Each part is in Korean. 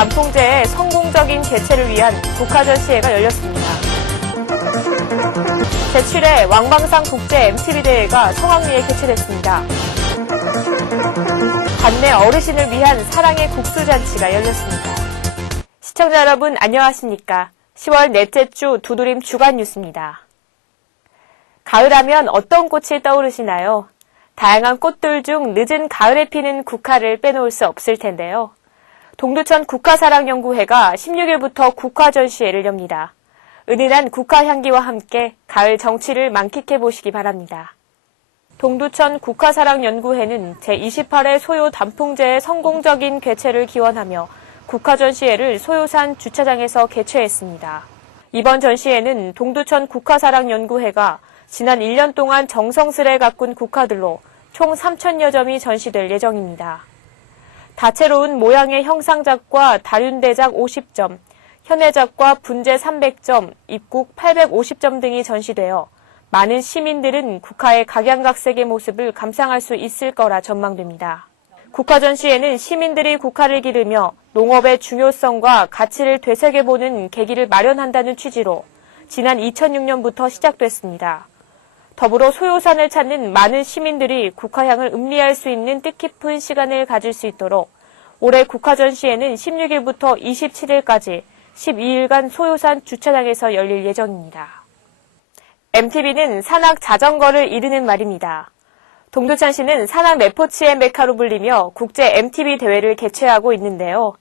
단풍제의 성공적인 개최를 위한 국화전 시회가 열렸습니다. 제7회 왕방상 국제 MTV 대회가 성황리에 개최됐습니다. 관내 어르신을 위한 사랑의 국수 잔치가 열렸습니다. 시청자 여러분 안녕하십니까? 10월 넷째 주 두드림 주간 뉴스입니다. 가을하면 어떤 꽃이 떠오르시나요? 다양한 꽃들 중 늦은 가을에 피는 국화를 빼놓을 수 없을 텐데요. 동두천 국화사랑연구회가 16일부터 국화 전시회를 엽니다. 은은한 국화 향기와 함께 가을 정취를 만끽해 보시기 바랍니다. 동두천 국화사랑연구회는 제28회 소요 단풍제의 성공적인 개최를 기원하며 국화 전시회를 소요산 주차장에서 개최했습니다. 이번 전시회는 동두천 국화사랑연구회가 지난 1년 동안 정성스레 가꾼 국화들로 총 3천여 점이 전시될 예정입니다. 다채로운 모양의 형상작과 다륜대작 50점, 현해작과 분재 300점, 입국 850점 등이 전시되어 많은 시민들은 국화의 각양각색의 모습을 감상할 수 있을 거라 전망됩니다. 국화 전시회는 시민들이 국화를 기르며 농업의 중요성과 가치를 되새겨보는 계기를 마련한다는 취지로 지난 2006년부터 시작됐습니다. 더불어 소요산을 찾는 많은 시민들이 국화향을 음미할 수 있는 뜻깊은 시간을 가질 수 있도록 올해 국화 전시회는 16일부터 27일까지 12일간 소요산 주차장에서 열릴 예정입니다. MTB는 산악 자전거를 이르는 말입니다. 동두천시는 산악 레포츠의 메카로 불리며 국제 MTB 대회를 개최하고 있는데요.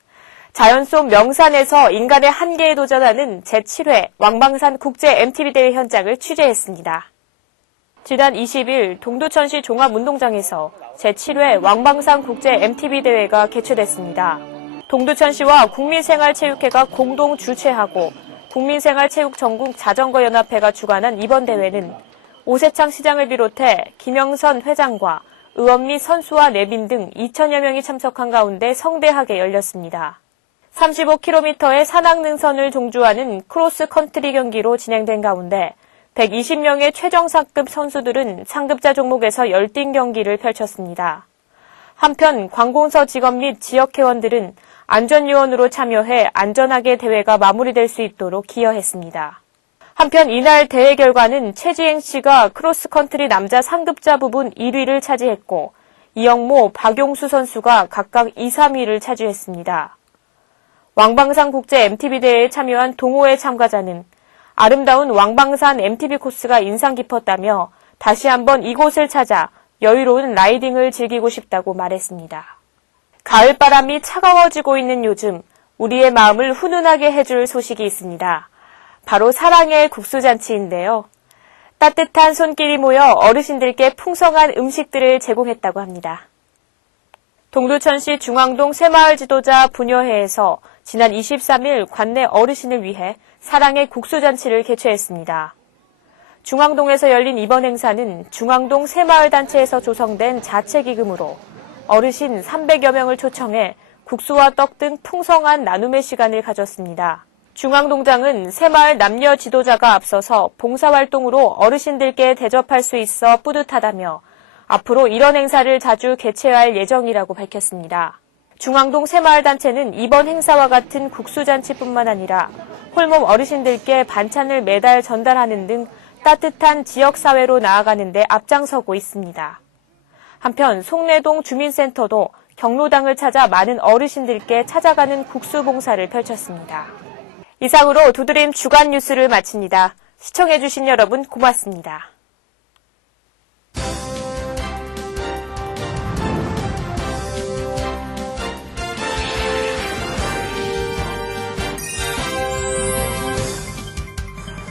자연 속 명산에서 인간의 한계에 도전하는 제7회 왕방산 국제 MTB 대회 현장을 취재했습니다. 지난 20일 동두천시 종합운동장에서 제7회 왕방산 국제 MTB 대회가 개최됐습니다. 동두천시와 국민생활체육회가 공동 주최하고 국민생활체육 전국 자전거연합회가 주관한 이번 대회는 오세창 시장을 비롯해 김영선 회장과 의원 및 선수와 내빈 등 2천여 명이 참석한 가운데 성대하게 열렸습니다. 35km의 산악능선을 종주하는 크로스 컨트리 경기로 진행된 가운데 120명의 최정상급 선수들은 상급자 종목에서 열띤 경기를 펼쳤습니다. 한편 관공서 직원 및 지역 회원들은 안전요원으로 참여해 안전하게 대회가 마무리될 수 있도록 기여했습니다. 한편 이날 대회 결과는 최지행 씨가 크로스컨트리 남자 상급자 부분 1위를 차지했고 이영모, 박용수 선수가 각각 2, 3위를 차지했습니다. 왕방산 국제 MTB 대회에 참여한 동호회 참가자는 아름다운 왕방산 MTB 코스가 인상 깊었다며 다시 한번 이곳을 찾아 여유로운 라이딩을 즐기고 싶다고 말했습니다. 가을바람이 차가워지고 있는 요즘 우리의 마음을 훈훈하게 해줄 소식이 있습니다. 바로 사랑의 국수잔치인데요. 따뜻한 손길이 모여 어르신들께 풍성한 음식들을 제공했다고 합니다. 동두천시 중앙동 새마을 지도자 분여회에서 지난 23일 관내 어르신을 위해 사랑의 국수잔치를 개최했습니다. 중앙동에서 열린 이번 행사는 중앙동 새마을단체에서 조성된 자체기금으로 어르신 300여 명을 초청해 국수와 떡 등 풍성한 나눔의 시간을 가졌습니다. 중앙동장은 새마을 남녀 지도자가 앞서서 봉사활동으로 어르신들께 대접할 수 있어 뿌듯하다며 앞으로 이런 행사를 자주 개최할 예정이라고 밝혔습니다. 중앙동 새마을단체는 이번 행사와 같은 국수잔치뿐만 아니라 홀몸 어르신들께 반찬을 매달 전달하는 등 따뜻한 지역사회로 나아가는 데 앞장서고 있습니다. 한편 송내동 주민센터도 경로당을 찾아 많은 어르신들께 찾아가는 국수 봉사를 펼쳤습니다. 이상으로 두드림 주간 뉴스를 마칩니다. 시청해주신 여러분 고맙습니다.